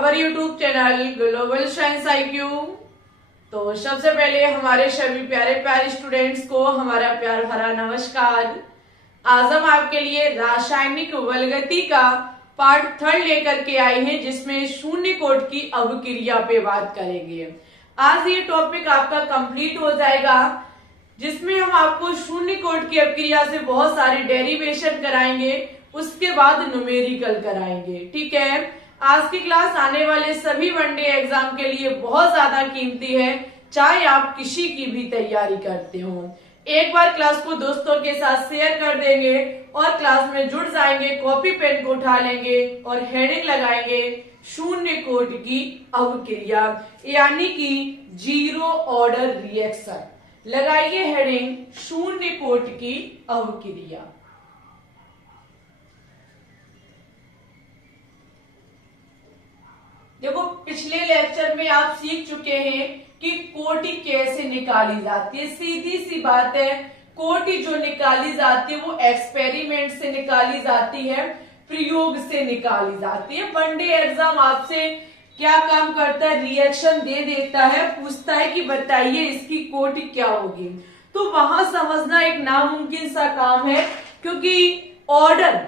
Our YouTube channel global science IQ। तो सबसे पहले हमारे सभी प्यारे प्यारे स्टूडेंट्स को हमारा प्यार भरा नमस्कार। आज हम आपके लिए रासायनिक वलगति का पार्ट 3 लेकर के आए हैं, जिसमें शून्य कोट की अवक्रिया पे बात करेंगे। आज ये टॉपिक आपका कंप्लीट हो जाएगा, जिसमें हम आपको शून्य कोट की अवक्रिया से बहुत सारे डेरिवेशन कराएंगे, उसके बाद न्यूमेरिकल कराएंगे। ठीक है, आज की क्लास आने वाले सभी वनडे एग्जाम के लिए बहुत ज्यादा कीमती है, चाहे आप किसी की भी तैयारी करते हो। एक बार क्लास को दोस्तों के साथ शेयर कर देंगे और क्लास में जुड़ जाएंगे, कॉपी पेन को उठा लेंगे और हेडिंग लगाएंगे शून्य कोट की अवक्रिया, यानी कि जीरो ऑर्डर रिएक्शन। लगाइए हेडिंग शून्य कोट की अवक्रिया। देखो, पिछले लेक्चर में आप सीख चुके हैं कि कोटि कैसे निकाली जाती है। सीधी सी बात है, कोटि जो निकाली जाती है वो एक्सपेरिमेंट से निकाली जाती है, प्रयोग से निकाली जाती है। वनडे एग्जाम आपसे क्या काम करता है, रिएक्शन दे देता है, पूछता है कि बताइए इसकी कोटि क्या होगी। तो वहां समझना एक नामुमकिन सा काम है, क्योंकि ऑर्डर,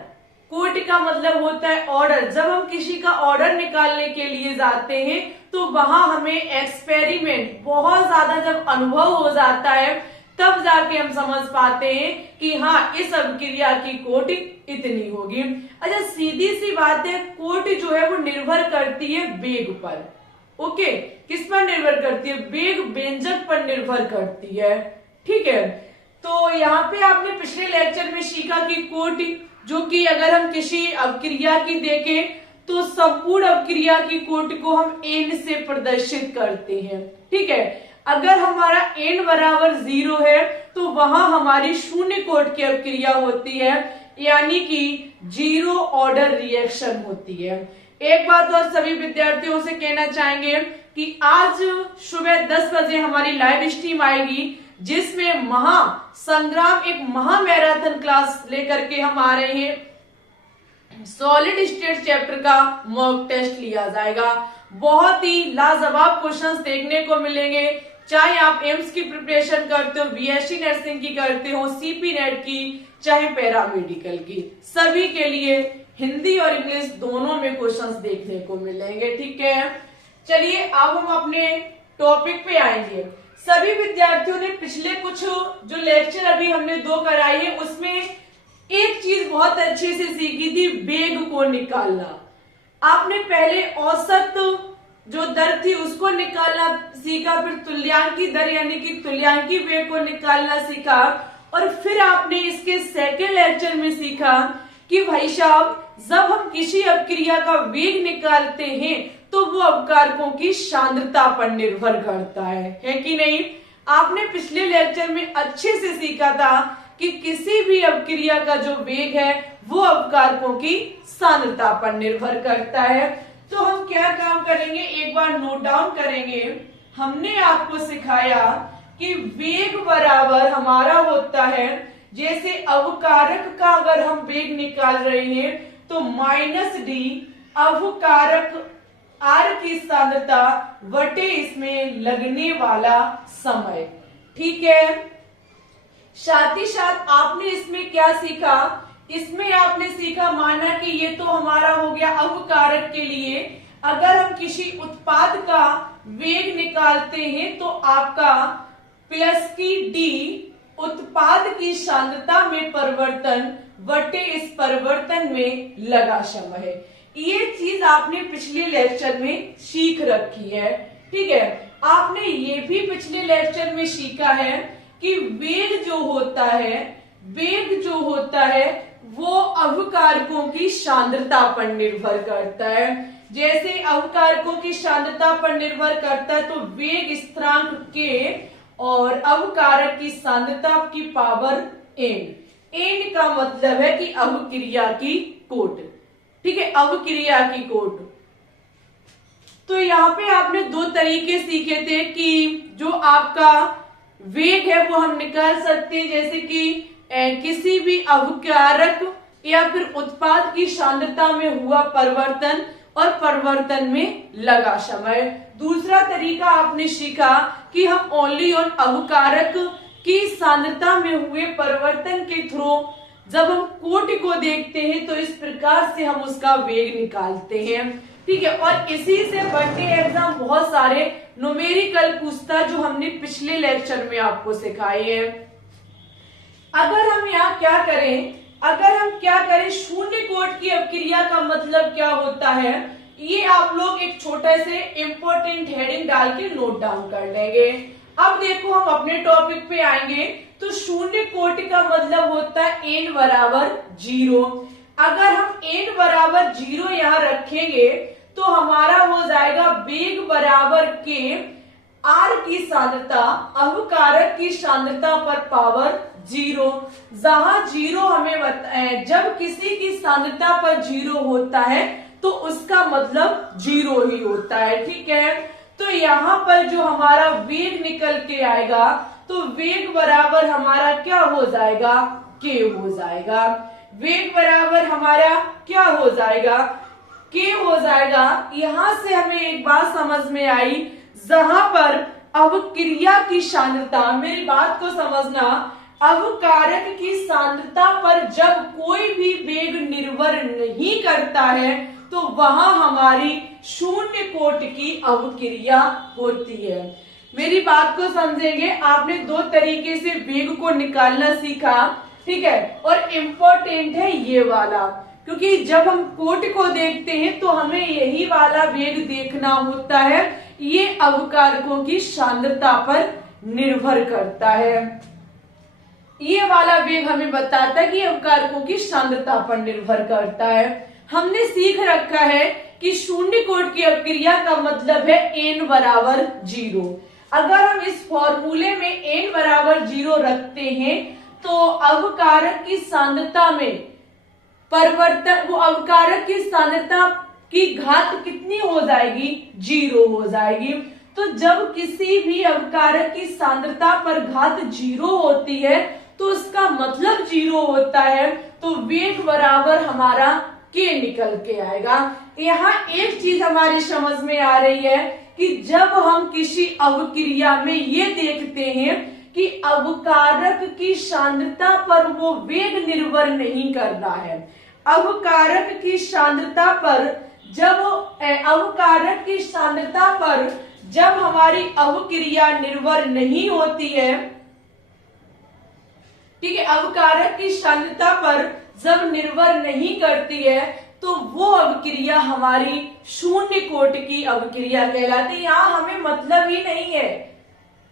कोटि का मतलब होता है ऑर्डर। जब हम किसी का ऑर्डर निकालने के लिए जाते हैं तो वहां हमें एक्सपेरिमेंट, बहुत ज्यादा जब अनुभव हो जाता है तब जाके हम समझ पाते हैं कि हाँ, इस अवक्रिया की कोटि इतनी होगी। अच्छा, सीधी सी बात है, कोटि जो है वो निर्भर करती है वेग पर। ओके, किस पर निर्भर करती है? वेग व्यंजक पर निर्भर करती है। ठीक है, तो यहाँ पे आपने पिछले लेक्चर में सीखा कि कोटि, जो कि अगर हम किसी अवक्रिया की देखें तो संपूर्ण अवक्रिया की कोटि को हम n से प्रदर्शित करते हैं। ठीक है, अगर हमारा n बराबर 0 है तो वहां हमारी शून्य कोट की अवक्रिया होती है, यानी कि जीरो ऑर्डर रिएक्शन होती है। एक बात और सभी विद्यार्थियों से कहना चाहेंगे कि आज सुबह 10 बजे हमारी लाइव स्ट्रीम आएगी, जिसमें महासंग्राम, एक महा मैराथन क्लास लेकर के हम आ रहे हैं। सॉलिड स्टेट चैप्टर का मॉक टेस्ट लिया जाएगा। बहुत ही लाजवाब क्वेश्चंस देखने को मिलेंगे, चाहे आप एम्स की प्रिपरेशन करते हो, BSc नर्सिंग की करते हो, CP नेट की, चाहे पैरामेडिकल की, सभी के लिए हिंदी और इंग्लिश दोनों में क्वेश्चंस देखने को मिलेंगे। ठीक है, चलिए अब हम अपने टॉपिक पे आएंगे। सभी विद्यार्थियों ने पिछले कुछ जो लेक्चर अभी हमने 2 कराई है, उसमें एक चीज बहुत अच्छे से सीखी थी, वेग को निकालना। आपने पहले औसत जो दर थी उसको निकालना सीखा, फिर तुल्यांकी दर यानी कि तुल्यांकी वेग को निकालना सीखा, और फिर आपने इसके सेकेंड लेक्चर में सीखा कि भाई साहब, जब हम किसी अवक्रिया का वेग निकालते हैं तो वो अवकारकों की सांद्रता पर निर्भर करता है कि नहीं? आपने पिछले लेक्चर में अच्छे से सीखा था कि किसी भी अवक्रिया का जो वेग है वो अवकारकों की सांद्रता पर निर्भर करता है। तो हम क्या काम करेंगे, एक बार नोट डाउन करेंगे। हमने आपको सिखाया कि वेग बराबर हमारा होता है, जैसे अवकारक का अगर हम वेग निकाल रहे हैं तो -d अवकारक R की सांद्रता बटे इसमें लगने वाला समय। ठीक है, साथ ही साथ आपने इसमें क्या सीखा, इसमें आपने सीखा, माना कि ये तो हमारा हो गया अवकारक के लिए। अगर हम किसी उत्पाद का वेग निकालते हैं तो आपका प्लस की d उत्पाद की सांद्रता में परिवर्तन बटे इस परिवर्तन में लगा समय है। ये चीज आपने पिछले लेक्चर में सीख रखी है। ठीक है, आपने ये भी पिछले लेक्चर में सीखा है कि वेग जो होता है, वेग जो होता है वो अवकारकों की सांद्रता पर निर्भर करता है। जैसे अवकारकों की सांद्रता पर निर्भर करता है तो वेग स्थिरांक k और अवकारक की सांद्रता की पावर n का मतलब है कि अवक्रिया की कोट। ठीक है, अवक्रिया की कोट। तो यहाँ पे आपने 2 तरीके सीखे थे कि जो आपका वेग है वो हम निकाल सकते हैं, जैसे कि किसी भी अवकारक या फिर उत्पाद की सांद्रता में हुआ परिवर्तन, और परिवर्तन में लगा समय। दूसरा तरीका आपने सीखा कि हम ओनली ऑन अवकारक की सांद्रता में हुए परिवर्तन के थ्रू जब हम कोटि को देखते हैं तो इस प्रकार से हम उसका वेग निकालते हैं। ठीक है, और इसी से बढ़ते एग्जाम बहुत सारे न्यूमेरिकल पूछता जो हमने पिछले लेक्चर में आपको सिखाए हैं। अगर हम यहाँ क्या करें शून्य कोटि की अपक्रिया का मतलब क्या होता है, ये आप लोग एक छोटा से इंपॉर्टेंट हेडिंग डाल के नोट डाउन कर लेंगे। अब देखो हम अपने टॉपिक पे आएंगे तो शून्य कोटि का मतलब होता है n बराबर 0। अगर हम n बराबर 0 यहाँ रखेंगे तो हमारा हो जाएगा वेग बराबर के r की सांद्रता अवकारक की सांद्रता पर पावर 0। जहां 0 हमें जब किसी की सांद्रता पर 0 होता है तो उसका मतलब 0 ही होता है। ठीक है, तो यहाँ पर जो हमारा वेग निकल के आएगा तो वेग बराबर हमारा क्या हो जाएगा, k हो जाएगा। वेग बराबर हमारा क्या हो जाएगा, k हो जाएगा। यहां से हमें एक बात समझ में आई, जहां पर अवक्रिया की सांद्रता, मेरी बात को समझना, अवकारक की सांद्रता पर जब कोई भी वेग निर्भर नहीं करता है तो वहां हमारी शून्य कोटि की अवक्रिया होती है। मेरी बात को समझेंगे, आपने दो तरीके से वेग को निकालना सीखा। ठीक है, और इम्पोर्टेंट है ये वाला, क्योंकि जब हम कोटि को देखते हैं तो हमें यही वाला वेग देखना होता है। ये अवकारकों की सांद्रता पर निर्भर करता है। ये वाला वेग हमें बताता है कि अवकारकों की सांद्रता पर निर्भर करता है। हमने सीख रखा है कि शून्य कोटि की अपक्रिया का मतलब है n बराबर 0। अगर हम इस फॉर्मूले में n बराबर 0 रखते हैं तो अवकारक की सांद्रता में परिवर्तन, वो अवकारक की सांद्रता की घात कितनी हो जाएगी, 0 हो जाएगी। तो जब किसी भी अवकारक की सांद्रता पर घात 0 होती है तो उसका मतलब 0 होता है, तो वेग बराबर हमारा k निकल के आएगा। यहाँ एक चीज हमारी समझ में आ रही है कि जब हम किसी अवक्रिया में ये देखते हैं कि अवकारक की सांद्रता पर वो वेग निर्भर नहीं कर रहा है, अवकारक की सांद्रता पर जब हमारी अवक्रिया निर्भर नहीं होती है, ठीक है, अवकारक की सांद्रता पर जब निर्भर नहीं करती है तो वो अवक्रिया हमारी शून्य कोटि की अवक्रिया कहलाती है। यहाँ हमें मतलब ही नहीं है,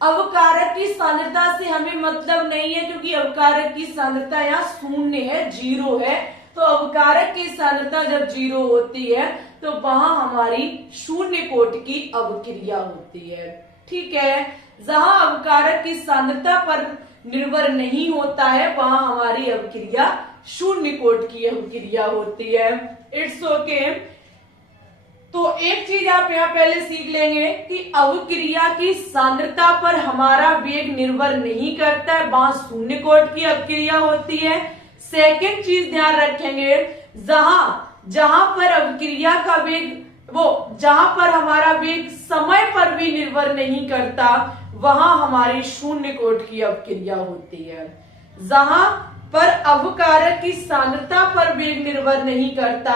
अवकारक की सांद्रता से हमें मतलब नहीं है, क्योंकि अवकारक की सांद्रता यहाँ शून्य है, 0 है। तो अवकारक की सांद्रता जब 0 होती है तो वहां हमारी शून्य कोटि की अवक्रिया होती है। ठीक है, जहां अवकारक की सांद्रता पर निर्भर नहीं होता है वहां हमारी अवक्रिया शून्य कोटि की अवक्रिया होती है। It's okay. तो एक चीज आप यहाँ पहले सीख लेंगे कि अवक्रिया की सांद्रता पर हमारा वेग निर्भर नहीं करता है, वहां शून्य कोटि की अवक्रिया होती है। सेकेंड चीज ध्यान रखेंगे, जहां पर अवक्रिया का वेग, जहां पर हमारा वेग समय पर भी निर्भर नहीं करता वहां हमारी शून्य कोटि की अवक्रिया होती है। जहां पर अवकारक की सांद्रता पर वेग निर्भर नहीं करता,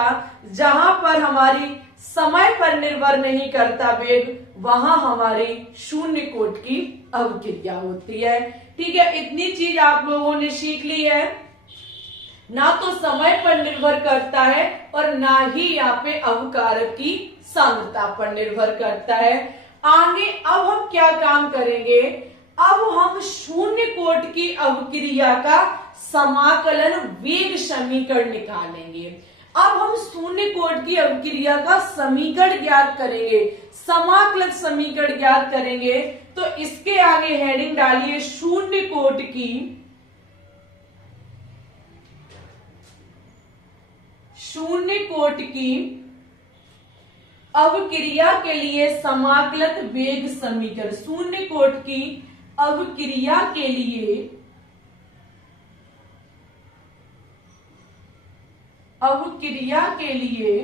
जहां पर हमारी समय पर निर्भर नहीं करता वेग, वहां हमारी शून्य कोटि की अवक्रिया होती है। ठीक है, इतनी चीज आप लोगों ने सीख ली है। ना तो समय पर निर्भर करता है और ना ही यहाँ पे अवकारक की सांद्रता पर निर्भर करता है। आगे अब हम क्या काम करेंगे, अब हम शून्य कोटि की अवक्रिया का समाकलन वेग समीकरण निकालेंगे। अब हम शून्य कोटि की अवक्रिया का समीकरण ज्ञात करेंगे, समाकलन समीकरण ज्ञात करेंगे। तो इसके आगे हेडिंग डालिए शून्य कोटि की अवक्रिया के लिए समाकलित वेग समीकरण। शून्य कोटि की अवक्रिया के लिए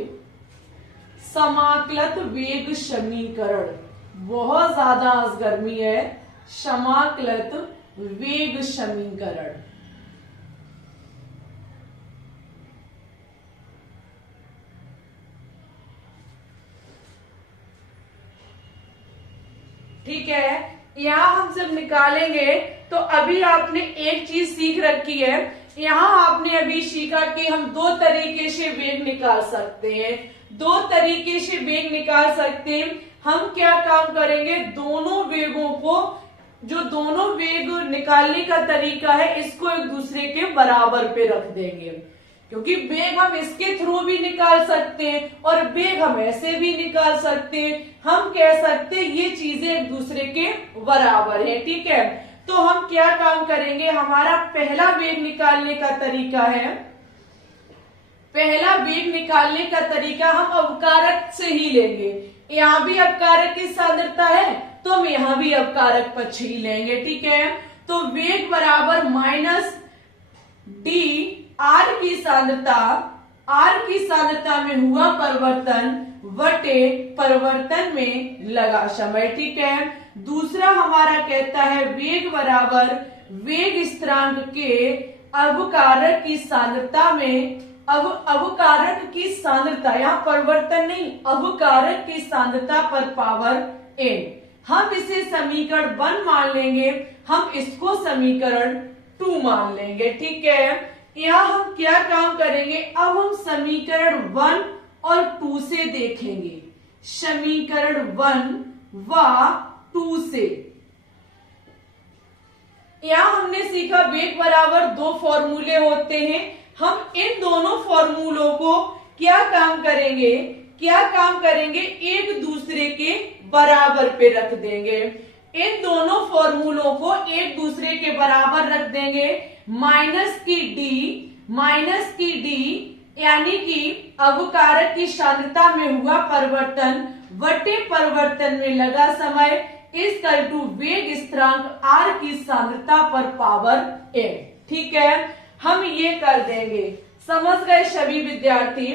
समाकलित वेग समीकरण, बहुत ज्यादा आज गर्मी है, समाकलित वेग समीकरण। ठीक है, यहाँ हम जब निकालेंगे तो अभी आपने एक चीज सीख रखी है, यहाँ आपने अभी सीखा कि हम दो तरीके से वेग निकाल सकते हैं, दो तरीके से वेग निकाल सकते हैं। हम क्या काम करेंगे, दोनों वेगों को, जो दोनों वेग निकालने का तरीका है, इसको एक दूसरे के बराबर पे रख देंगे, क्योंकि वेग हम इसके थ्रू भी निकाल सकते हैं और वेग हम ऐसे भी निकाल सकते हैं। हम कह सकते हैं ये चीजें एक दूसरे के बराबर है। ठीक है, तो हम क्या काम करेंगे, हमारा पहला वेग निकालने का तरीका है, पहला वेग निकालने का तरीका हम अवकारक से ही लेंगे। यहाँ भी अवकारक की सांद्रता है तो हम यहाँ भी अवकारक पक्ष ही लेंगे। ठीक है, तो वेग बराबर माइनस डी आर की सांद्रता, आर की सांद्रता में हुआ परिवर्तन वटे परिवर्तन में लगा समय। ठीक है, दूसरा हमारा कहता है वेग बराबर वेग स्थिरांक के अवकारक की सांद्रता में, अवकारक की सांद्रता, यहाँ परिवर्तन नहीं, अवकारक की सांद्रता पर पावर n। हम इसे समीकरण 1 मान लेंगे, हम इसको समीकरण 2 मान लेंगे। ठीक है, यहाँ हम क्या काम करेंगे, अब हम समीकरण 1 और 2 से देखेंगे, समीकरण 1 व 2 से। यहाँ हमने सीखा वेग बराबर दो फॉर्मूले होते हैं, हम इन दोनों फॉर्मूलों को क्या काम करेंगे, एक दूसरे के बराबर पे रख देंगे। इन दोनों फॉर्मूलों को एक दूसरे के बराबर रख देंगे। माइनस की डी यानी कि अवकारक की सांद्रता में हुआ परिवर्तन वटे परिवर्तन में लगा समय इस टू वेग स्थिरांक आर की सांद्रता पर पावर n। ठीक है, हम ये कर देंगे। समझ गए सभी विद्यार्थी?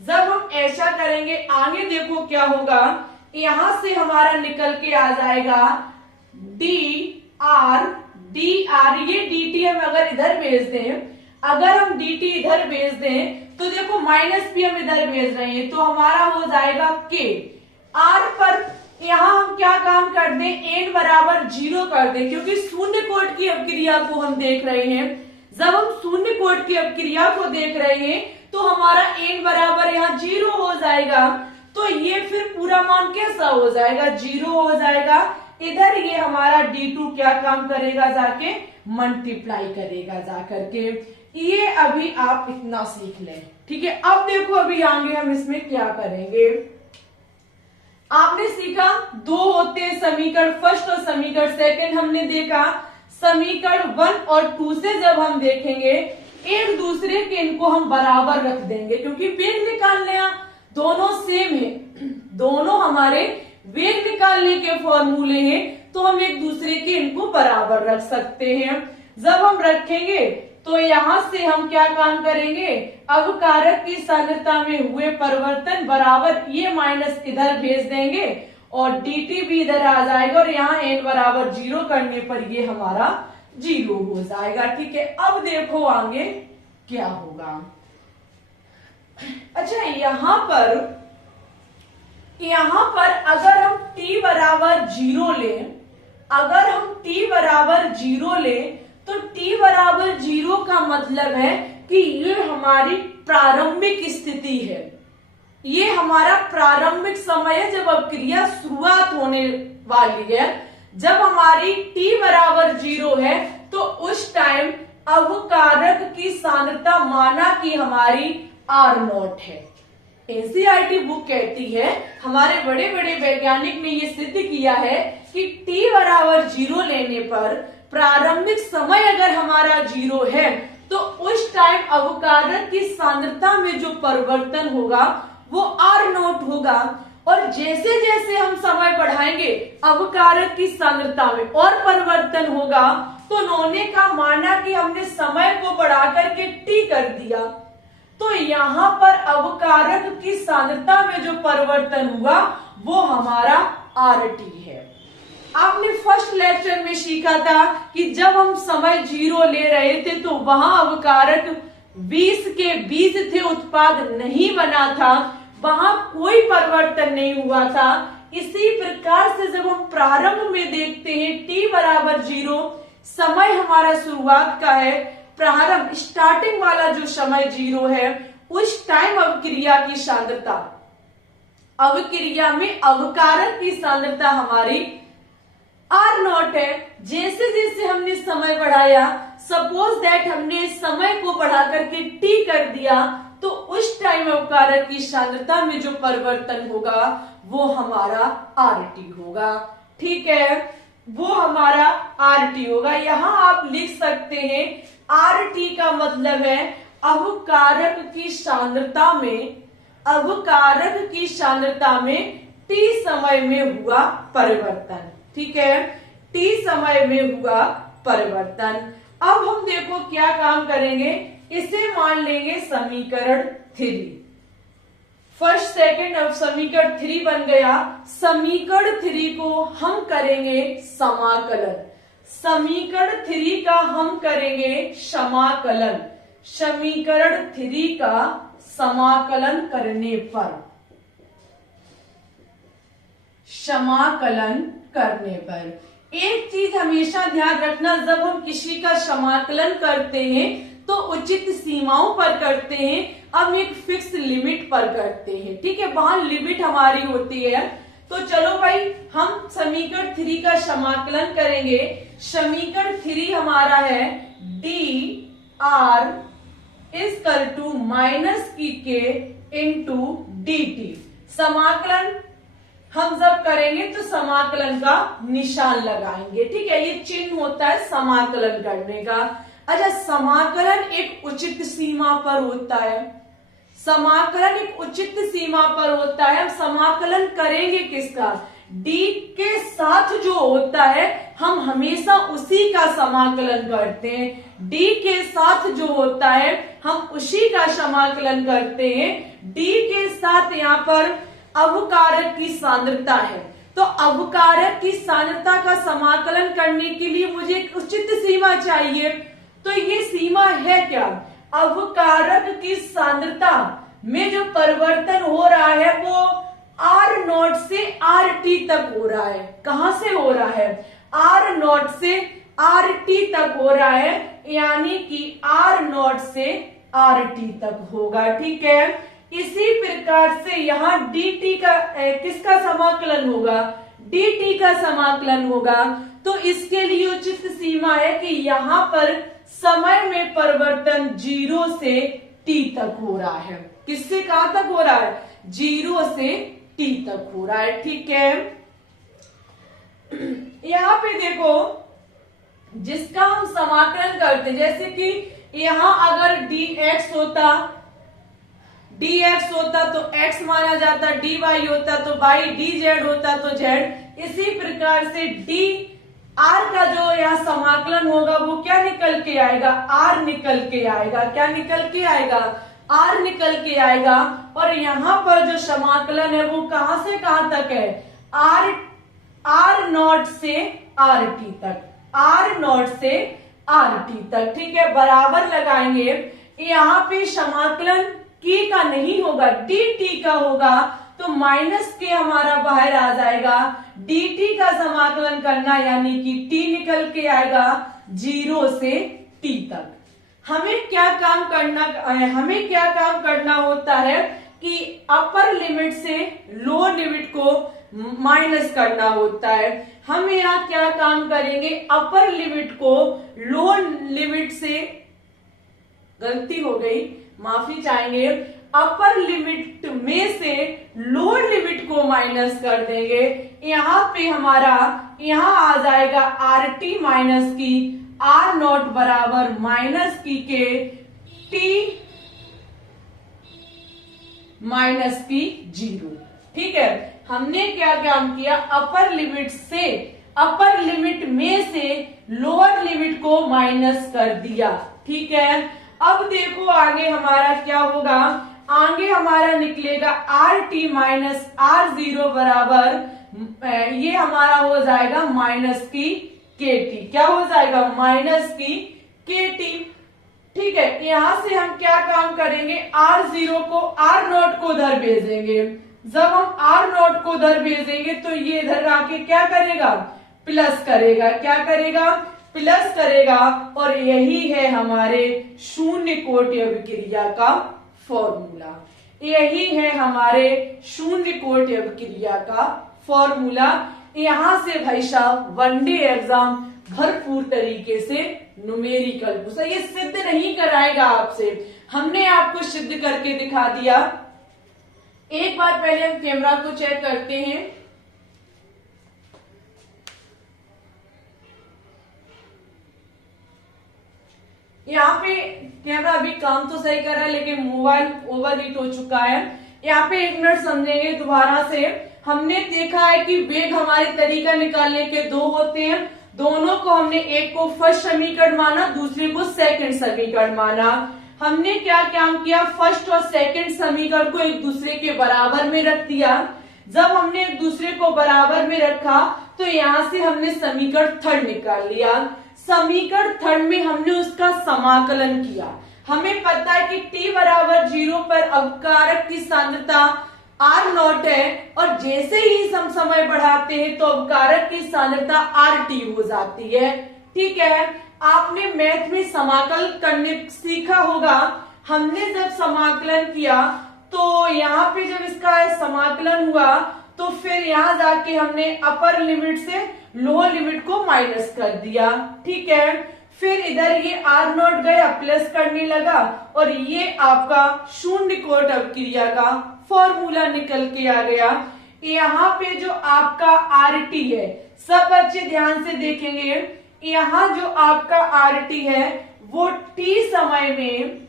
जब हम ऐसा करेंगे आगे देखो क्या होगा, यहां से हमारा निकल के आ जाएगा डी आर, ये dt हम अगर इधर भेज दें, अगर हम dt इधर भेज दें तो देखो माइनस भी हम इधर भेज रहे हैं, तो हमारा हो जाएगा k। r पर यहाँ हम क्या काम कर दें, n बराबर 0 कर दें, क्योंकि शून्य कोट की अपक्रिया को हम देख रहे हैं। जब हम शून्य कोट की अपक्रिया को देख रहे हैं तो हमारा n बराबर यहाँ 0 हो जाएगा, तो ये फिर पूरा मान कैसा हो जाएगा, 0 हो जाएगा। इधर ये हमारा d2 क्या काम करेगा, जाके मल्टीप्लाई करेगा जाकर के। ये अभी आप इतना सीख लें। ठीक है, अब देखो अभी आगे हम इसमें क्या करेंगे। आपने सीखा दो होते हैं समीकरण फर्स्ट और समीकरण सेकंड, हमने देखा समीकरण 1 और 2 से जब हम देखेंगे एक दूसरे के इनको हम बराबर रख देंगे, क्योंकि वेग निकालने दोनों सेम है, दोनों हमारे वेग निकालने के फॉर्मूले हैं, तो हम एक दूसरे के इनको बराबर रख सकते हैं। जब हम रखेंगे तो यहां से हम क्या काम करेंगे, अवकारक की सांद्रता में हुए परिवर्तन बराबर ये माइनस इधर भेज देंगे और dt भी इधर आ जाएगा और यहाँ n बराबर 0 करने पर ये हमारा 0 हो जाएगा। ठीक है, अब देखो आगे क्या होगा। अच्छा, यहाँ पर अगर हम t बराबर 0 लें, अगर हम t बराबर 0 लें तो t बराबर 0 का मतलब है कि ये हमारी प्रारंभिक स्थिति है, ये हमारा प्रारंभिक समय है जब अपक्रिया शुरुआत होने वाली है। जब हमारी t बराबर 0 है तो उस टाइम अवकारक की सांद्रता माना कि हमारी r0 है। एनसीईआरटी बुक कहती है, हमारे बड़े बड़े वैज्ञानिक ने ये सिद्ध किया है कि t बराबर 0 लेने पर प्रारंभिक समय अगर हमारा 0 है तो उस टाइम अवकारक की सांद्रता में जो परिवर्तन होगा वो r0 होगा, और जैसे जैसे हम समय बढ़ाएंगे अवकारक की सांद्रता में और परिवर्तन होगा। तो उन्होंने का माना कि हमने समय को बढ़ा करके t कर दिया, तो यहां पर अवकारक की सांद्रता में जो परिवर्तन हुआ वो हमारा RT है। आपने फर्स्ट लेक्चर में सीखा था कि जब हम समय 0 ले रहे थे तो वहां अवकारक 20 के 20 थे, उत्पाद नहीं बना था, वहां कोई परिवर्तन नहीं हुआ था। इसी प्रकार से जब हम प्रारंभ में देखते हैं t बराबर 0, समय हमारा शुरुआत का है, प्रारंभ स्टार्टिंग वाला जो समय 0 है, उस टाइम अवक्रिया की सांद्रता, अवक्रिया में अवकारक की सांद्रता हमारी R0 है। जैसे जैसे हमने समय बढ़ाया, सपोज दैट हमने समय को बढ़ा करके t कर दिया, तो उस टाइम अवकारक की सांद्रता में जो परिवर्तन होगा वो हमारा RT होगा। ठीक है, वो हमारा RT होगा। यहां आप लिख सकते हैं RT का मतलब है अवकारक की सांद्रता में, अवकारक की सांद्रता में t समय में हुआ परिवर्तन। ठीक है, t समय में हुआ परिवर्तन। अब हम देखो क्या काम करेंगे, इसे मान लेंगे समीकरण 3। फर्स्ट सेकंड, अब समीकरण 3 बन गया। समीकरण 3 को हम करेंगे समाकलन, समीकरण 3 का हम करेंगे समाकलन। समीकरण 3 का समाकलन करने पर, समाकलन करने पर एक चीज हमेशा ध्यान रखना, जब हम किसी का समाकलन करते हैं तो उचित सीमाओं पर करते हैं, अब एक फिक्स लिमिट पर करते हैं। ठीक है, वहां लिमिट हमारी होती है। तो चलो भाई, हम समीकरण 3 का समाकलन करेंगे। समीकरण 3 हमारा है dr equal to minus k into dt। समाकलन हम जब करेंगे तो समाकलन का निशान लगाएंगे। ठीक है, ये चिन्ह होता है समाकलन करने का। अच्छा, समाकलन एक उचित सीमा पर होता है, समाकलन एक उचित सीमा पर होता है। हम समाकलन करेंगे किसका, d के साथ जो होता है हम हमेशा उसी का समाकलन करते हैं। d के साथ जो होता है हम उसी का समाकलन करते हैं। d के साथ यहाँ पर अवकारक की सांद्रता है, तो अवकारक की सांद्रता का समाकलन करने के लिए मुझे एक उचित सीमा चाहिए। तो ये सीमा है क्या, अवकारक की सांद्रता में जो परिवर्तन हो रहा है वो R0 से RT तक हो रहा है। कहां से हो रहा है, R0 से RT तक हो रहा है, यानी कि R0 से RT तक होगा। ठीक है, इसी प्रकार से यहाँ dt का किसका समाकलन होगा, dt का समाकलन होगा। तो इसके लिए उचित सीमा है कि यहाँ पर समय में परिवर्तन 0 से t तक हो रहा है। किससे कहां तक हो रहा है, 0 से t तक हो रहा है। ठीक है, यहाँ पे देखो जिसका हम समाकलन करते, जैसे कि यहाँ अगर dx होता, dx होता तो x माना जाता, dy होता तो y, dz होता तो z। इसी प्रकार से dr का जो यहाँ समाकलन होगा वो क्या निकल के आएगा, r निकल के आएगा। क्या निकल के आएगा, r निकल के आएगा। और यहाँ पर जो समाकलन है वो कहां से कहां तक है, R0 से RT तक, R0 से RT तक। ठीक है, बराबर लगाएंगे। यहाँ पे समाकलन k का नहीं होगा, dt का होगा, तो माइनस k हमारा बाहर आ जाएगा। dt का समाकलन करना यानी कि t निकल के आएगा 0 से t तक। हमें क्या काम करना, हमें क्या काम करना होता है कि अपर लिमिट से लोअर लिमिट को माइनस करना होता है। हम यहाँ क्या काम करेंगे, अपर लिमिट को लोअर लिमिट से, गलती हो गई, माफी चाहेंगे, अपर लिमिट में से लोअर लिमिट को माइनस कर देंगे। यहाँ पे हमारा यहाँ आ जाएगा RT माइनस की R0 बराबर माइनस की के T माइनस की 0। ठीक है, हमने क्या काम किया, अपर लिमिट से, अपर लिमिट में से लोअर लिमिट को माइनस कर दिया। ठीक है, अब देखो आगे हमारा क्या होगा, आगे हमारा निकलेगा RT माइनस R0 बराबर ये हमारा हो जाएगा माइनस की KT। क्या हो जाएगा, माइनस की KT। ठीक है, यहां से हम क्या काम करेंगे, R0 को R0 को उधर भेजेंगे। जब हम R0 को उधर भेजेंगे तो ये इधर आके क्या करेगा, प्लस करेगा। क्या करेगा, प्लस करेगा। और यही है हमारे शून्य कोटि अभिक्रिया का फॉर्मूला। यही है हमारे शून्य कोटि अभिक्रिया का फॉर्मूला। यहां से भाई साहब वनडे एग्जाम भरपूर तरीके से न्यूमेरिकल पूछा। ये सिद्ध नहीं कराएगा आपसे, हमने आपको सिद्ध करके दिखा दिया। एक बार पहले हम कैमरा को चेक करते हैं। यहाँ पे कैमरा अभी काम तो सही कर रहा है, लेकिन मोबाइल ओवरहीट हो चुका है। यहाँ पे 1 मिनट समझेंगे दोबारा से। हमने देखा है कि वेग हमारे तरीका निकालने के 2 होते हैं। दोनों को हमने, एक को फर्स्ट समीकरण माना, दूसरे को सेकंड समीकरण माना। हमने क्या काम किया, फर्स्ट और सेकंड समीकरण को एक दूसरे के बराबर में रख दिया। जब हमने एक दूसरे को बराबर में रखा तो यहां से हमने समीकरण थर्ड निकाल लिया। समीकरण थर्ड में हमने उसका समाकलन किया। हमें पता है कि t बराबर 0 पर अवकारक की सांद्रता R0 है, और जैसे ही हम समय बढ़ाते हैं तो अवकारक की सांद्रता RT हो जाती है। ठीक है, आपने मैथ में समाकल करने सीखा होगा। हमने जब समाकलन किया तो यहाँ पे जब इसका समाकलन हुआ तो फिर यहाँ जाके हमने अपर लिमिट से लोअर लिमिट को माइनस कर दिया। ठीक है, फिर इधर ये R0 गया, प्लस करने लगा, और ये आपका शून्य कोट अवक्रिया का फॉर्मूला निकल के आ गया। यहाँ पे जो आपका RT है, सब बच्चे ध्यान से देखेंगे, यहाँ जो आपका RT है वो t समय में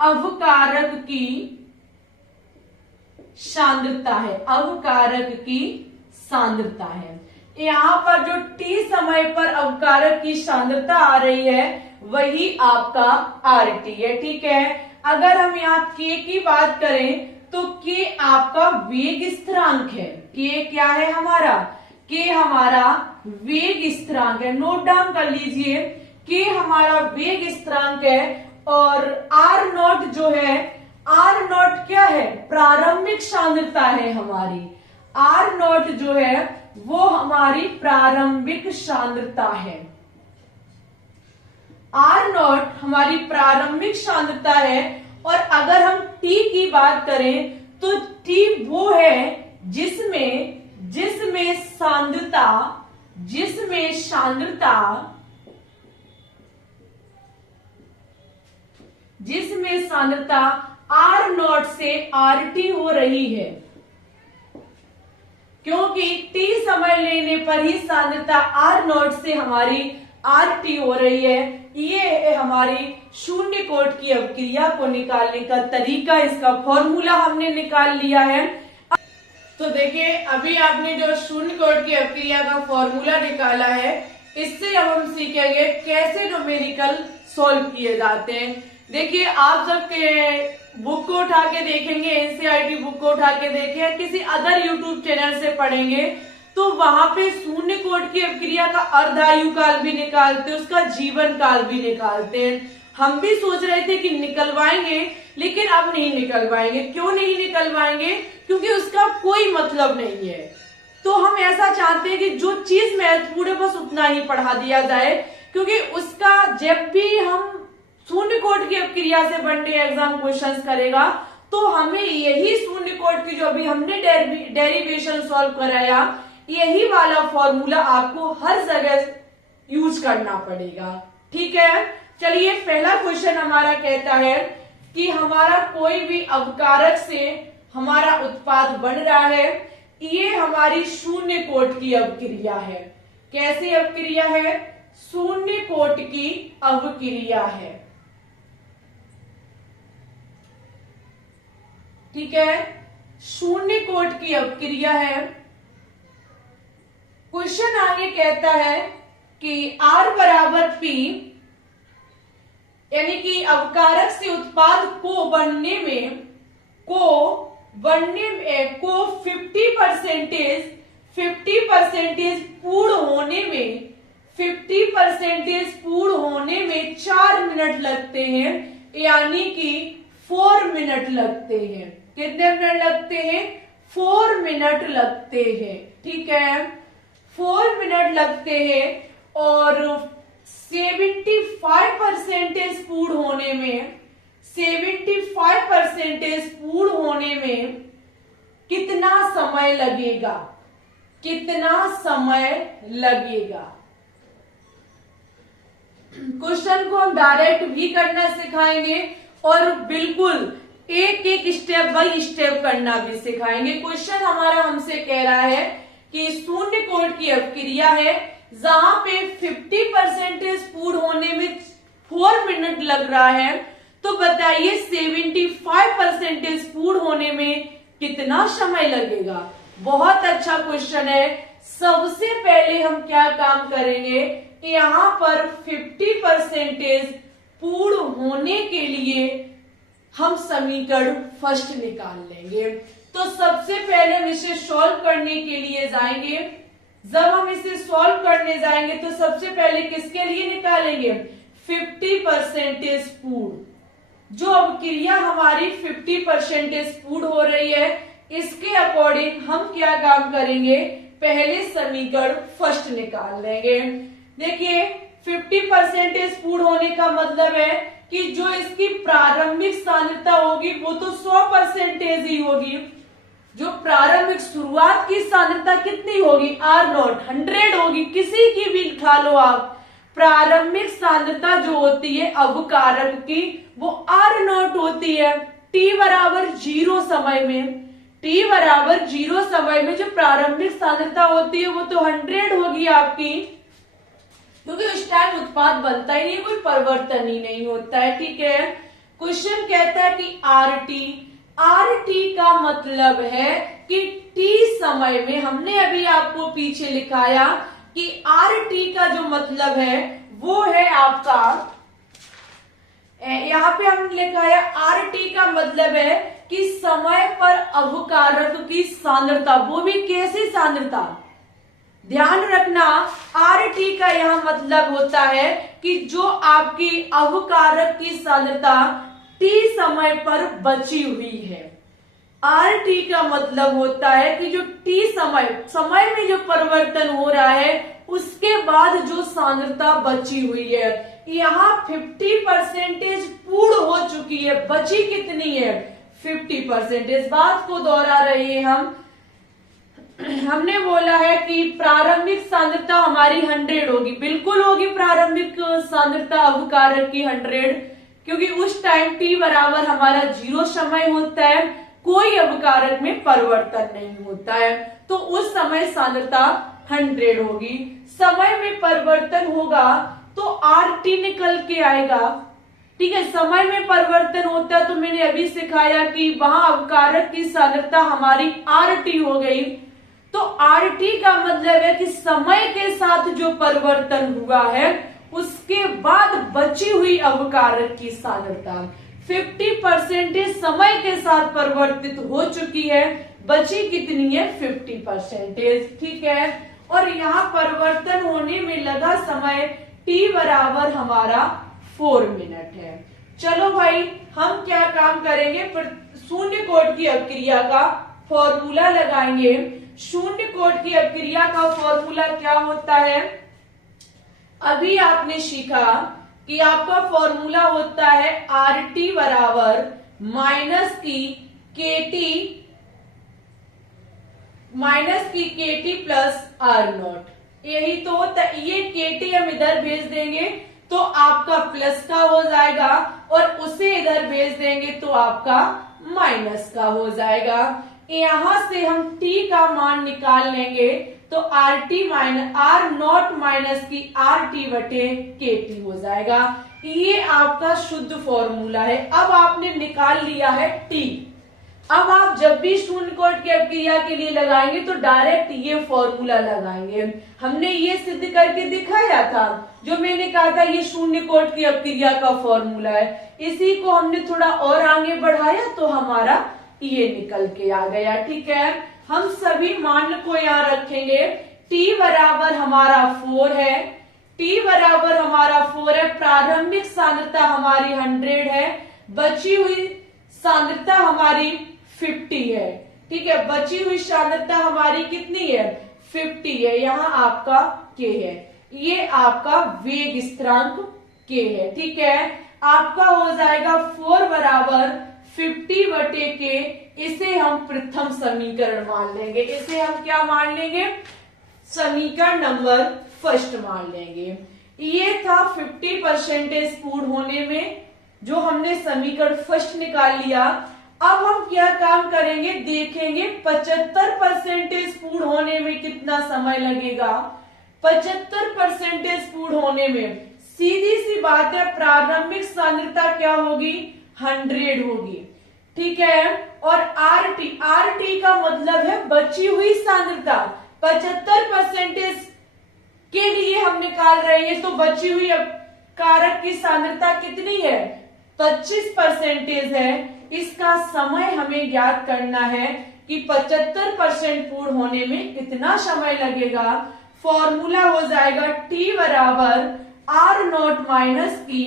अवकारक की सांद्रता है। अवकारक की सांद्रता है। यहाँ पर जो t समय पर अवकारक की सांद्रता आ रही है वही आपका RT है। ठीक है, अगर हम यहाँ k की बात करें तो k आपका वेग स्थिरांक है। k क्या है हमारा, k हमारा वेग स्थिरांक है। नोट डाउन कर लीजिए, k हमारा वेग स्थिरांक है। और R0 जो है, R0 क्या है, प्रारंभिक सांद्रता है हमारी। R0 जो है वो हमारी प्रारंभिक सांद्रता है। R0 हमारी प्रारंभिक सांद्रता है। और अगर हम T की बात करें तो T वो है जिसमें सांद्रता R0 से RT हो रही है। क्योंकि T समय लेने पर ही सांद्रता R0 से हमारी RT हो रही है। ये हमारी शून्य कोट की अवक्रिया को निकालने का तरीका, इसका फॉर्मूला हमने निकाल लिया है। तो देखिए, अभी आपने जो शून्य कोट की अवक्रिया का फॉर्मूला निकाला है, इससे अब हम सीखेंगे कैसे न्यूमेरिकल सॉल्व किए जाते हैं। देखिए, आप जब बुक को उठा के देखेंगे, एनसीईआरटी बुक को उठा के देखें, किसी अदर यूट्यूब चैनल से पढ़ेंगे तो वहां पे शून्य कोट की अवक्रिया का अर्धायु काल भी निकालते हैं, उसका जीवन काल भी निकालते हैं। हम भी सोच रहे थे कि निकलवाएंगे, लेकिन अब नहीं निकलवाएंगे। क्यों नहीं निकलवाएंगे, क्योंकि उसका कोई मतलब नहीं है। तो हम ऐसा चाहते हैं कि जो चीज महत्वपूर्ण है बस उतना ही पढ़ा दिया जाए, क्योंकि उसका जब भी हम शून्य कोट की अवक्रिया से वनडे एग्जाम क्वेश्चंस करेगा तो हमें यही शून्य कोट की जो अभी हमने डेरिवेशन सॉल्व कराया, यही वाला फॉर्मूला आपको हर जगह यूज करना पड़ेगा। ठीक है, चलिए, पहला क्वेश्चन हमारा कहता है कि हमारा कोई भी अवकारक से हमारा उत्पाद बन रहा है, ये हमारी शून्य कोट की अवक्रिया है। कैसी अवक्रिया है, शून्य कोट की अवक्रिया है। ठीक है, शून्य कोट की अवक्रिया है। क्वेश्चन आगे कहता है कि R बराबर P, यानी कि अवकारक से उत्पाद को बनने में 50% पूर्ण होने में 4 मिनट लगते हैं, यानी कि 4 मिनट लगते हैं। कितने मिनट लगते हैं? 4 मिनट लगते हैं। ठीक है, 4 मिनट लगते हैं। और 75% पूर्ण होने में कितना समय लगेगा? क्वेश्चन को हम डायरेक्ट भी करना सिखाएंगे और बिल्कुल एक स्टेप बाय स्टेप करना भी सिखाएंगे। क्वेश्चन हमारा हमसे कह रहा है कि शून्य कोट की अवक्रिया है जहां पे 50% पूर्ण होने में 4 मिनट लग रहा है, तो बताइए 75% पूर्ण होने में कितना समय लगेगा? बहुत अच्छा क्वेश्चन है। सबसे पहले हम क्या काम करेंगे, यहाँ पर 50% पूर्ण होने के लिए हम समीकरण फर्स्ट निकाल लेंगे। तो सबसे पहले हम इसे सॉल्व करने के लिए जाएंगे। जब हम इसे सॉल्व करने जाएंगे तो सबसे पहले किसके लिए निकालेंगे? 50% पूर्ण। जो अवक्रिया हमारी 50% पूर्ण हो रही है, इसके अकॉर्डिंग हम क्या काम करेंगे, पहले समीकरण फर्स्ट निकाल लेंगे। देखिए 50% पूर्ण होने का मतलब है कि जो इसकी प्रारंभिक सांद्रता होगी वो तो 100% ही होगी। जो प्रारंभिक शुरुआत की सांद्रता कितनी होगी? R0 100 होगी। किसी की भी उठा लो आप, प्रारंभिक सांद्रता जो होती है अवकारक की वो R0 होती है। t बराबर 0 समय में जो प्रारंभिक सांद्रता होती है वो तो 100 होगी आपकी, क्योंकि उस टाइम उत्पाद बनता ही नहीं, कोई परिवर्तन ही नहीं होता है। ठीक है, क्वेश्चन कहता है कि RT का मतलब है कि t समय में, हमने अभी आपको पीछे लिखाया कि RT का जो मतलब है वो है आपका, यहाँ पे हमने लिखाया RT का मतलब है कि समय पर अवकारक की सांद्रता, वो भी कैसी सांद्रता? ध्यान रखना, RT का यह मतलब होता है कि जो आपकी अवकारक की सांद्रता t समय पर बची हुई है। RT का मतलब होता है कि जो t समय में जो परिवर्तन हो रहा है उसके बाद जो सांद्रता बची हुई है। यहाँ 50% पूर्ण हो चुकी है, बची कितनी है? 50%। बात को दोहरा रहे हैं हम। हमने बोला है कि प्रारंभिक सांद्रता हमारी 100 होगी, बिल्कुल होगी प्रारंभिक सांद्रता अवकारक की 100, क्योंकि उस टाइम t बराबर हमारा 0 समय होता है, कोई अवकारक में परिवर्तन नहीं होता है, तो उस समय सांद्रता 100 होगी। समय में परिवर्तन होगा तो RT निकल के आएगा। ठीक है, समय में परिवर्तन होता है तो मैंने अभी सिखाया कि वहां अवकारक की सांद्रता हमारी RT हो गई। तो RT का मतलब है कि समय के साथ जो परिवर्तन हुआ है उसके बाद बची हुई अवकारक की सांद्रता 50% समय के साथ परिवर्तित हो चुकी है, बची कितनी है? 50%। ठीक है, और यहाँ परिवर्तन होने में लगा समय t बराबर हमारा 4 मिनट है। चलो भाई, हम क्या काम करेंगे, शून्य कोट की अवक्रिया का फॉर्मूला लगाएंगे। शून्य कोट की अवक्रिया का फॉर्मूला क्या होता है? अभी आपने सीखा कि आपका फॉर्मूला होता है RT बराबर माइनस की KT प्लस R0। यही तो होता है। ये KT हम इधर भेज देंगे तो आपका प्लस का हो जाएगा, और उसे इधर भेज देंगे तो आपका माइनस का हो जाएगा। यहां से हम t का मान निकाल लेंगे तो R0 माइनस की RT बटे KT हो जाएगा। ये आपका शुद्ध फॉर्मूला है। अब आपने निकाल लिया है t, अब आप आप जब भी शून्य कोटि की अपक्रिया के लिए लगाएंगे तो डायरेक्ट ये फॉर्मूला लगाएंगे। हमने ये सिद्ध करके दिखाया था, जो मैंने कहा था ये शून्य कोटि की अपक्रिया का फॉर्मूला है। इसी को हमने थोड़ा और आगे बढ़ाया तो हमारा ये निकल के आ गया। ठीक है, हम सभी मान को यहाँ रखेंगे। t बराबर हमारा 4 है, t बराबर हमारा 4 है। प्रारंभिक सांद्रता हमारी 100 है, बची हुई सांद्रता हमारी 50 है। ठीक है, बची हुई सांद्रता हमारी कितनी है? 50 है। यहाँ आपका k है, ये आपका वेग स्थिरांक k है। ठीक है, आपका हो जाएगा 4 बराबर 50/k। इसे हम प्रथम समीकरण मान लेंगे। इसे हम क्या मान लेंगे? समीकरण नंबर फर्स्ट मान लेंगे। ये था 50% पूर्ण होने में, जो हमने समीकरण फर्स्ट निकाल लिया। अब हम क्या काम करेंगे, देखेंगे 75% पूर्ण होने में कितना समय लगेगा। 75% पूर्ण होने में सीधी सी बात है, प्रारंभिक सांद्रता क्या होगी? 100 होगी। ठीक है, और आरटी का मतलब है बची हुई सांद्रता। 75% के लिए हम निकाल रहे हैं, तो बची हुई कारक की सांद्रता कितनी है? 25% है। इसका समय हमें ज्ञात करना है कि 75% पूर्ण होने में कितना समय लगेगा। फॉर्मूला हो जाएगा t बराबर R0 माइनस की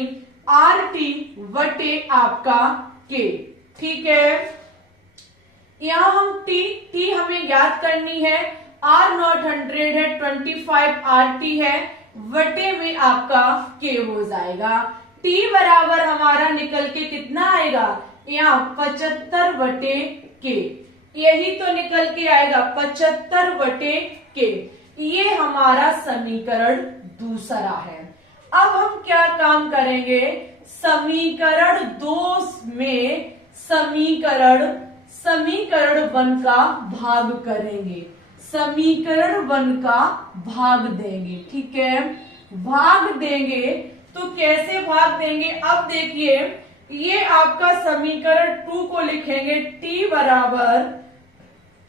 RT बटे आपका k। ठीक है, यहां हम t हमें ज्ञात करनी है। R0 100 है, 25 RT है, वटे में आपका k हो जाएगा। t बराबर हमारा निकल के कितना आएगा? यहाँ 75/k, यही तो निकल के आएगा 75/k। ये हमारा समीकरण दूसरा है। अब हम क्या काम करेंगे, समीकरण 2 में समीकरण 1 का भाग करेंगे, समीकरण 1 का भाग देंगे। ठीक है, भाग देंगे तो कैसे भाग देंगे? अब देखिए, ये आपका समीकरण 2 को लिखेंगे t बराबर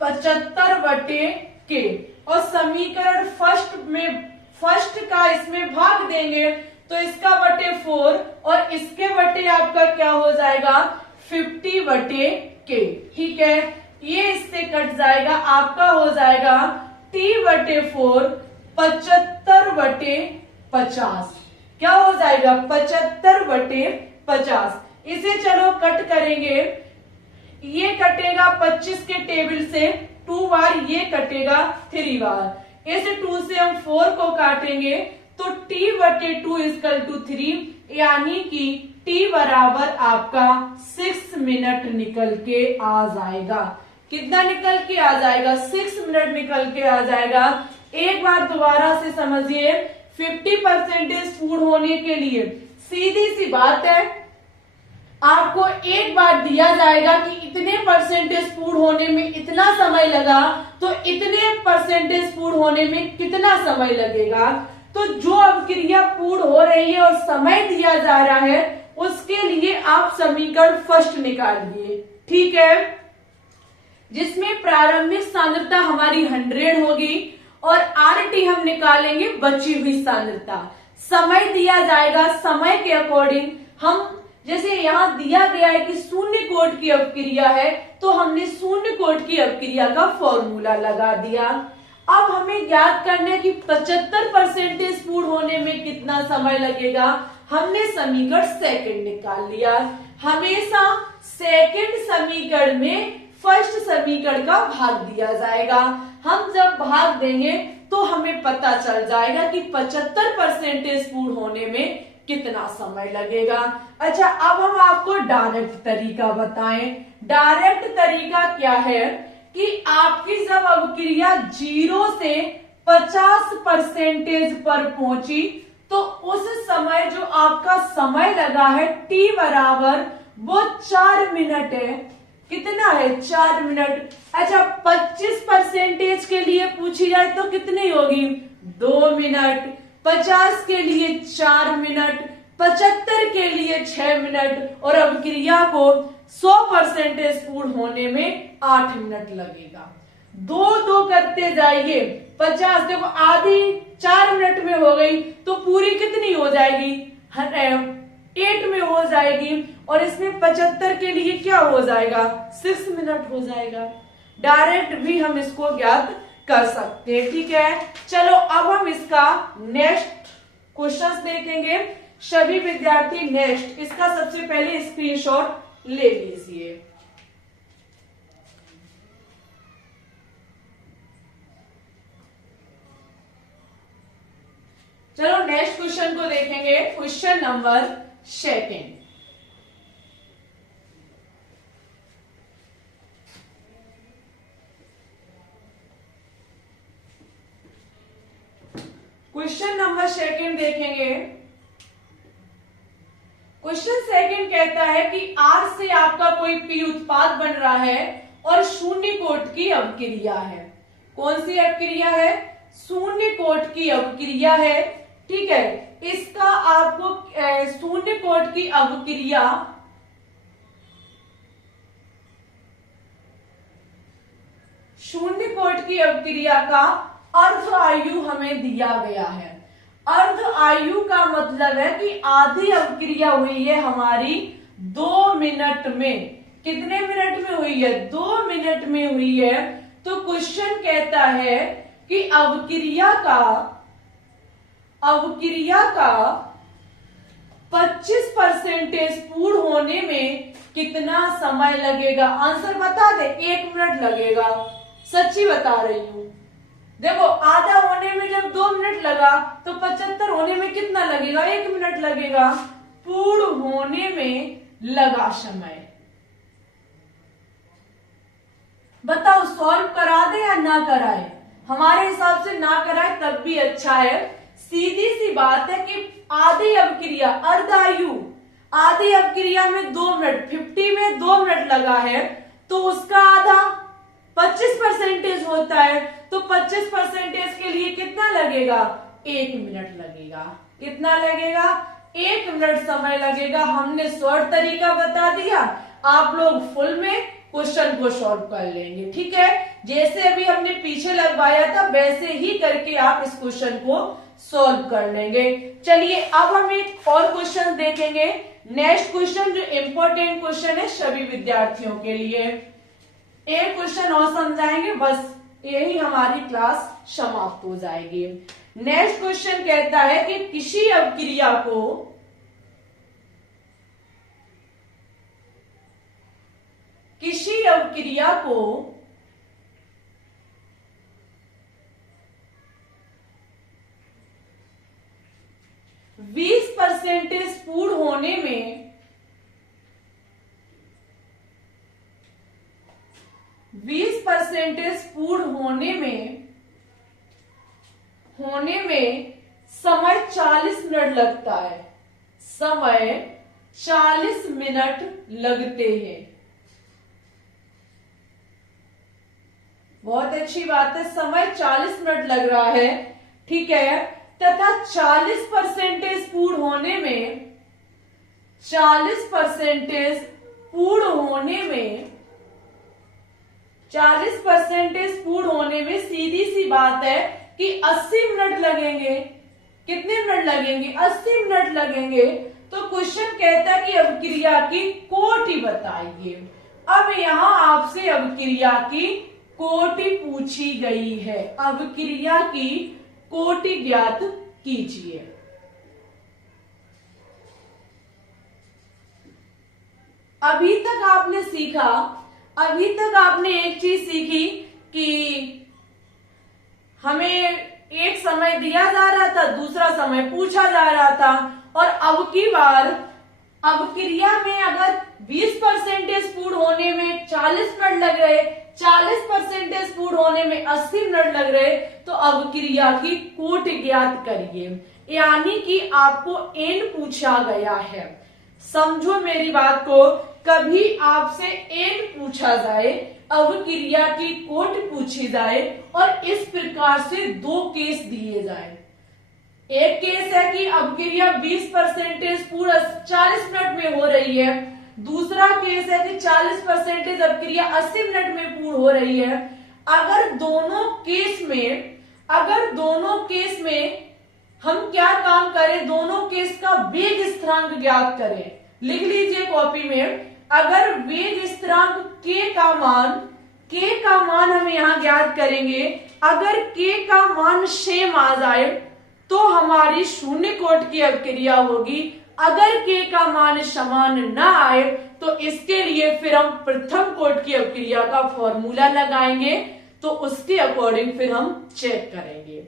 75/k, और समीकरण फर्स्ट का इसमें भाग देंगे तो इसका बटे 4 और इसके बटे आपका क्या हो जाएगा? 50/k। ठीक है, ये इससे कट जाएगा, आपका हो जाएगा t/4 75/50। क्या हो जाएगा? 75/50। इसे चलो कट करेंगे, ये कटेगा 25 के टेबल से 2 बार, ये कटेगा 3 बार। इस 2 से हम 4 को काटेंगे तो t/2 = 3, यानी कि t बराबर आपका 6 मिनट निकल के आ जाएगा। कितना निकल के आ जाएगा? 6 मिनट निकल के आ जाएगा। एक बार दोबारा से समझिए, 50% पूर्ण होने के लिए सीधी सी बात है, आपको एक बार दिया जाएगा कि इतने परसेंटेज पूर्ण होने में इतना समय लगा, तो इतने परसेंटेज पूर्ण होने में कितना समय लगेगा। तो जो अपक्रिया पूर्ण हो रही है और समय दिया जा रहा है, उसके लिए आप समीकरण फर्स्ट निकालिए। ठीक है, जिसमें प्रारंभिक सांद्रता हमारी 100 होगी और RT हम निकालेंगे बची हुई सांद्रता। समय दिया जाएगा, समय के अकॉर्डिंग हम, जैसे यहाँ दिया गया है कि शून्य कोटि की अपक्रिया है, तो हमने शून्य कोटि की अपक्रिया का फॉर्मूला लगा दिया। अब हमें ज्ञात करना है कि 75% पूर्ण होने में कितना समय लगेगा। हमने समीकरण सेकंड निकाल लिया। हमेशा सेकंड समीकरण में फर्स्ट समीकरण का भाग दिया जाएगा। हम जब भाग देंगे तो हमें पता चल जाएगा कि 75% पूर्ण होने में कितना समय लगेगा। अच्छा, अब हम आपको डायरेक्ट तरीका बताएं। डायरेक्ट तरीका क्या है कि आपकी जब अपक्रिया 0 से 50% पर पहुंची, तो उस समय जो आपका समय लगा है t बराबर वो 4 मिनट है। कितना है? 4 मिनट। अच्छा, 25% के लिए पूछी जाए तो कितनी होगी? 2 मिनट। 50 के लिए 4 मिनट, 75 के लिए 6 मिनट, और अपक्रिया को 100% पूर्ण होने में 8 मिनट लगेगा। 2 करते जाइए, 50, देखो आधी 4 मिनट में हो गई, तो पूरी कितनी हो जाएगी, 8 में हो जाएगी। और इसमें 75 के लिए क्या हो जाएगा, 6 मिनट हो जाएगा। डायरेक्ट भी हम इसको ज्ञात कर सकते हैं। ठीक है, चलो अब हम इसका नेक्स्ट क्वेश्चंस देखेंगे। सभी विद्यार्थी नेक्स्ट इसका सबसे पहले स्क्रीनशॉट ले लीजिए। चलो नेक्स्ट क्वेश्चन को देखेंगे। Question number 2। क्वेश्चन नंबर 2 देखेंगे। क्वेश्चन 2 कहता है कि आर से आपका कोई पी उत्पाद बन रहा है और शून्य कोट की अवक्रिया है। कौन सी अवक्रिया है, शून्य कोट की अवक्रिया है। ठीक है, इसका आपको शून्य कोट की अवक्रिया का अर्ध आयु हमें दिया गया है। अर्ध आयु का मतलब है कि आधी अवक्रिया हुई है हमारी 2 मिनट में। कितने मिनट में हुई है, 2 मिनट में हुई है। तो क्वेश्चन कहता है कि अवक्रिया का 25% पूर्ण होने में कितना समय लगेगा। आंसर बता दे, 1 मिनट लगेगा। सच्ची बता रही हूं। देखो आधा होने में जब 2 मिनट लगा तो 75 होने में कितना लगेगा, 1 मिनट लगेगा। पूर्ण होने में लगा समय। बताओ सॉल्व करा दे या ना कराए। हमारे हिसाब से ना कराए तब भी अच्छा है। सीधी सी बात है कि आधी अवक्रिया, अर्धायु आधी अवक्रिया में 2 मिनट, 50 में 2 मिनट लगा है, तो उसका आधा 25% होता है। तो 25% के लिए कितना लगेगा, 1 मिनट लगेगा। कितना लगेगा, 1 मिनट समय लगेगा। हमने शॉर्ट तरीका बता दिया, आप लोग फुल में क्वेश्चन को सॉल्व कर लेंगे। ठीक है, जैसे अभी हमने पीछे लगवाया था वैसे ही करके आप इस क्वेश्चन को सॉल्व कर लेंगे। चलिए अब हम एक और क्वेश्चन देखेंगे। नेक्स्ट क्वेश्चन जो इंपॉर्टेंट क्वेश्चन है सभी विद्यार्थियों के लिए। एक क्वेश्चन और समझाएंगे, बस यही हमारी क्लास समाप्त हो जाएगी। नेक्स्ट क्वेश्चन कहता है कि किसी अवक्रिया को 20% पूर्ण होने में 20% पूर्ण होने में समय 40 मिनट लगता है। समय 40 मिनट लगते हैं। बहुत अच्छी बात है, समय 40 मिनट लग रहा है। ठीक है, तथा 40% पूर्ण होने में 40% पूर्ण होने में सीधी सी बात है कि 80 मिनट लगेंगे। कितने मिनट लगेंगे, 80 मिनट लगेंगे। तो क्वेश्चन कहता है कि अवक्रिया की कोटि बताइए। अब यहां आपसे अवक्रिया की कोटि पूछी गई है। अवक्रिया की कोटि ज्ञात कीजिए। अभी तक आपने एक चीज सीखी कि हमें एक समय दिया जा रहा था, दूसरा समय पूछा जा रहा था, और अब की बार अवक्रिया में अगर 20% पूर्ण होने में 40 मिनट लग रहे, 40% पूर्ण होने में 80 मिनट लग रहे, तो अवक्रिया की कोटि ज्ञात करिए। यानी कि आपको एन पूछा गया है। समझो मेरी बात को, कभी आपसे एन पूछा जाए, अवक्रिया की कोटि पूछी जाए और इस प्रकार से 2 केस दिए जाए। एक केस है कि अवक्रिया 20% पूरा 40 मिनट में हो रही है, दूसरा केस है कि 40% अपक्रिया 80 मिनट में पूर्ण हो रही है। अगर दोनों केस में हम क्या काम करें, दोनों केस का वेग स्थिरांक ज्ञात करें। लिख लीजिए कॉपी में, अगर वेग स्थिरांक k का मान हम यहां ज्ञात करेंगे, अगर k का मान सेम आ जाए तो हमारी शून्य कोट की अपक्रिया होगी। अगर k का मान समान ना आए तो इसके लिए फिर हम प्रथम कोट की अपक्रिया का फॉर्मूला लगाएंगे, तो उसके अकॉर्डिंग फिर हम चेक करेंगे।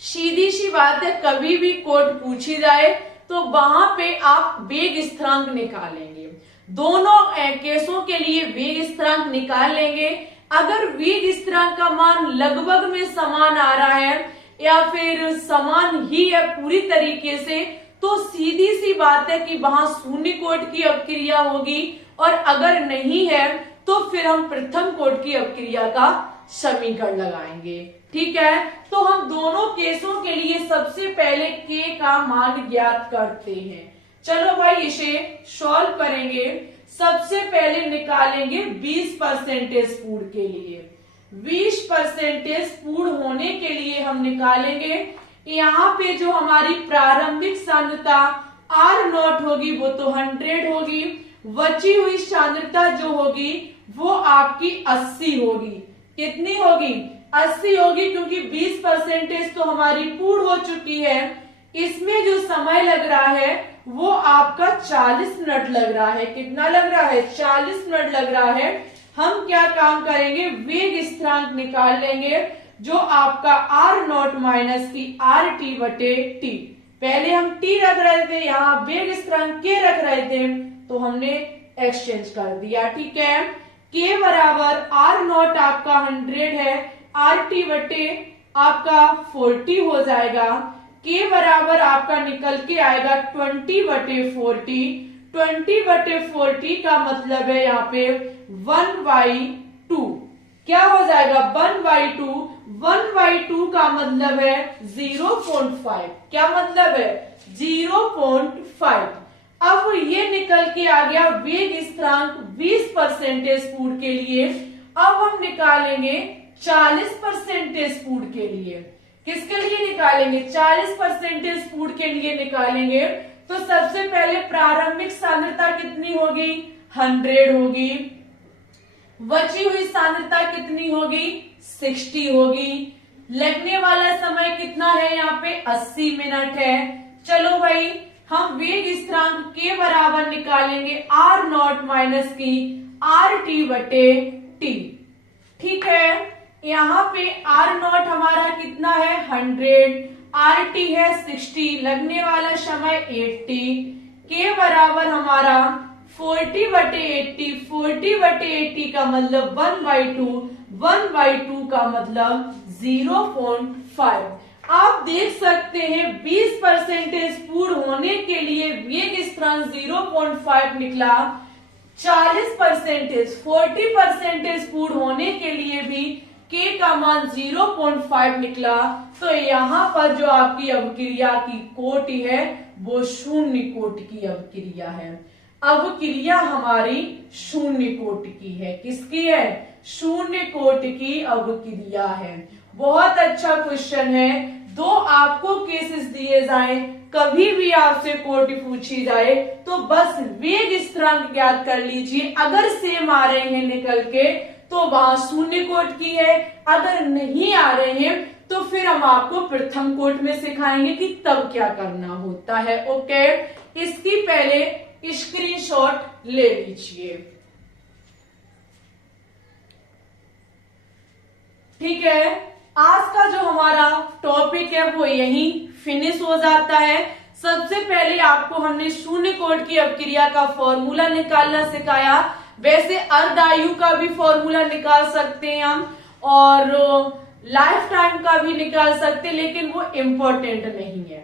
सीधी सी बात है, कभी भी कोट पूछी जाए तो वहां पे आप वेग स्थिरांक निकालेंगे। दोनों केसों के लिए वेग स्थिरांक निकाल लेंगे। अगर वेग स्थिरांक का मान लगभग में समान आ रहा है या फिर समान ही है पूरी तरीके से, तो सीधी सी बात है कि वहां शून्य कोट की अपक्रिया होगी, और अगर नहीं है तो फिर हम प्रथम कोट की अपक्रिया का समीकरण लगाएंगे। ठीक है, तो हम दोनों केसों के लिए सबसे पहले k का मान ज्ञात करते हैं। चलो भाई इसे सॉल्व करेंगे। सबसे पहले निकालेंगे 20% पूर्ण के लिए। 20% पूर्ण होने के लिए हम निकालेंगे, यहाँ पे जो हमारी प्रारंभिक सांद्रता R0 होगी वो तो 100 होगी, बची हुई सांद्रता जो होगी वो आपकी 80 होगी। कितनी होगी? 80 होगी, क्योंकि 20% तो हमारी पूर्ण हो चुकी है। इसमें जो समय लग रहा है वो आपका 40 मिनट लग रहा है। कितना लग रहा है? 40 मिनट लग रहा है। हम क्या काम करेंगे, वेग स्थिरांक निकाल लेंगे, जो आपका R0 माइनस की RT बटे T। पहले हम T रख रहे थे, यहाँ वेग स्थिरांक K रख रहे थे, तो हमने एक्सचेंज कर दिया। ठीक है, K बराबर R0 आपका 100 है, RT बटे आपका 40 हो जाएगा। K बराबर आपका निकल के आएगा 20/40। 20/40 का मतलब है यहाँ पे 1/2। क्या हो जाएगा? 1/2। 1/2 का मतलब है 0.5। क्या मतलब है? 0.5। अब ये निकल के आ गया वेग स्थिरांक 20% पूर्ण के लिए। अब हम निकालेंगे 40% पूर्ण के लिए। किसके लिए निकालेंगे? 40% पूर्ण के लिए निकालेंगे। तो सबसे पहले प्रारंभिक सांद्रता कितनी होगी? 100 होगी। बची हुई सांद्रता कितनी होगी? 60 होगी। लगने वाला समय कितना है? यहाँ पे 80 मिनट है। चलो भाई, हम वेग स्थिरांक के बराबर निकालेंगे R0 माइनस की RT बटे T। ठीक है, यहाँ पे R0 हमारा कितना है? 100, RT है 60, लगने वाला समय 80, K बराबर हमारा 40/80। 40/80 का मतलब 1/2, 1/2 का मतलब 0.5। आप देख सकते हैं 20% पूर्ण होने के लिए वेग स्थिरांक 0.5 निकला। 40%, 40% पूर्ण होने के लिए भी K का मान 0.5 निकला। तो यहाँ पर जो आपकी अवक्रिया की कोटि है वो शून्य कोटि की अवक्रिया है। अवक्रिया हमारी शून्य कोटि की है। किसकी है? शून्य कोटि की अवक्रिया है। बहुत अच्छा क्वेश्चन है। दो आपको केसेस दिए जाएं, कभी भी आपसे कोटि पूछी जाए तो बस वेग स्थिरांक ज्ञात कर लीजिए। अगर सेम आ रहे हैं निकल के तो वहां शून्य कोटि की है, अगर नहीं आ रहे हैं तो फिर हम आपको प्रथम कोटि में सिखाएंगे कि तब क्या करना होता है। ओके, इसकी पहले स्क्रीनशॉट ले लीजिए। ठीक है, आज का जो हमारा टॉपिक है वो यहीं फिनिश हो जाता है। सबसे पहले आपको हमने शून्य कोटि की अपक्रिया का फॉर्मूला निकालना सिखाया। वैसे अर्धायु का भी फॉर्मूला निकाल सकते हैं हम, और लाइफ टाइम का भी निकाल सकते हैं, लेकिन वो इम्पोर्टेंट नहीं है।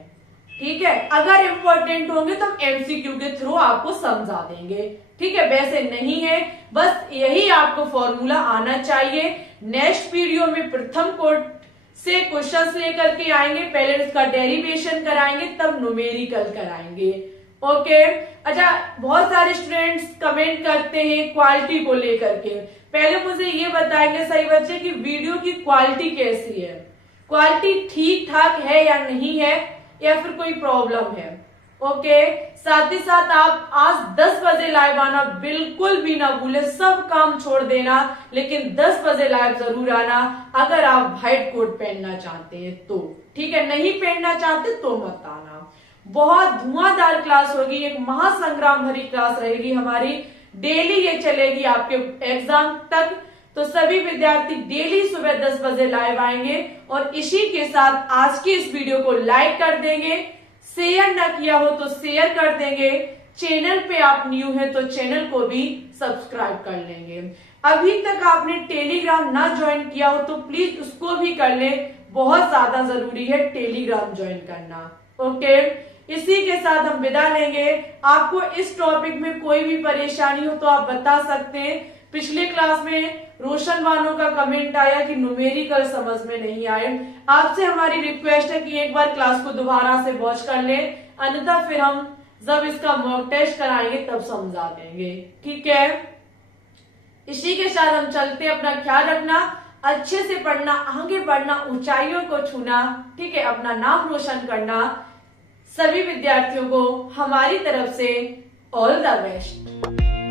ठीक है, अगर इम्पोर्टेंट होंगे तो हम एमसीक्यू के थ्रू आपको समझा देंगे। ठीक है, वैसे नहीं है, बस यही आपको फॉर्मूला आना चाहिए। नेक्स्ट वीडियो में प्रथम कोटि से क्वेश्चंस लेकर के आएंगे। पहले इसका डेरिवेशन कराएंगे, तब न्यूमेरिकल कराएंगे। ओके। अच्छा, बहुत सारे स्टूडेंट्स कमेंट करते हैं क्वालिटी को लेकर के। पहले मुझे ये बताएंगे सही बच्चे कि वीडियो की क्वालिटी कैसी है, क्वालिटी ठीक ठाक है या नहीं है, या फिर कोई प्रॉब्लम है। ओके, साथ ही साथ आप आज 10 बजे लाइव आना बिल्कुल भी ना भूले, सब काम छोड़ देना, लेकिन 10 बजे लाइव जरूर आना अगर आप व्हाइट कोट पहनना चाहते हैं तो, ठीक है। नहीं पहनना चाहते तो मत आना। बहुत धुआंधार क्लास होगी, एक महासंग्राम भरी क्लास रहेगी हमारी, डेली ये चलेगी आपके एग्जाम तक। तो सभी विद्यार्थी डेली सुबह 10 बजे लाइव आएंगे, और इसी के साथ आज की इस वीडियो को लाइक कर देंगे, शेयर ना किया हो तो शेयर कर देंगे, चैनल पे आप न्यू है तो चैनल को भी सब्सक्राइब कर लेंगे। अभी तक आपने टेलीग्राम ना ज्वाइन किया हो तो प्लीज उसको भी कर ले, बहुत ज्यादा जरूरी है टेलीग्राम ज्वाइन करना। ओके, इसी के साथ हम विदा लेंगे। आपको इस टॉपिक में कोई भी परेशानी हो तो आप बता सकते हैं। पिछले क्लास में रोशन वालों का कमेंट आया कि न्यूमेरिकल समझ में नहीं आए। आपसे हमारी रिक्वेस्ट है कि एक बार क्लास को दोबारा से वॉच कर लें, अन्यथा फिर हम जब इसका मॉक टेस्ट कराएंगे तब समझा देंगे, ठीक है। इसी के साथ हम चलते, अपना ख्याल रखना, अच्छे से पढ़ना, आगे बढ़ना, ऊंचाइयों को छूना, ठीक है, अपना नाम रोशन करना। सभी विद्यार्थियों को हमारी तरफ से ऑल द बेस्ट।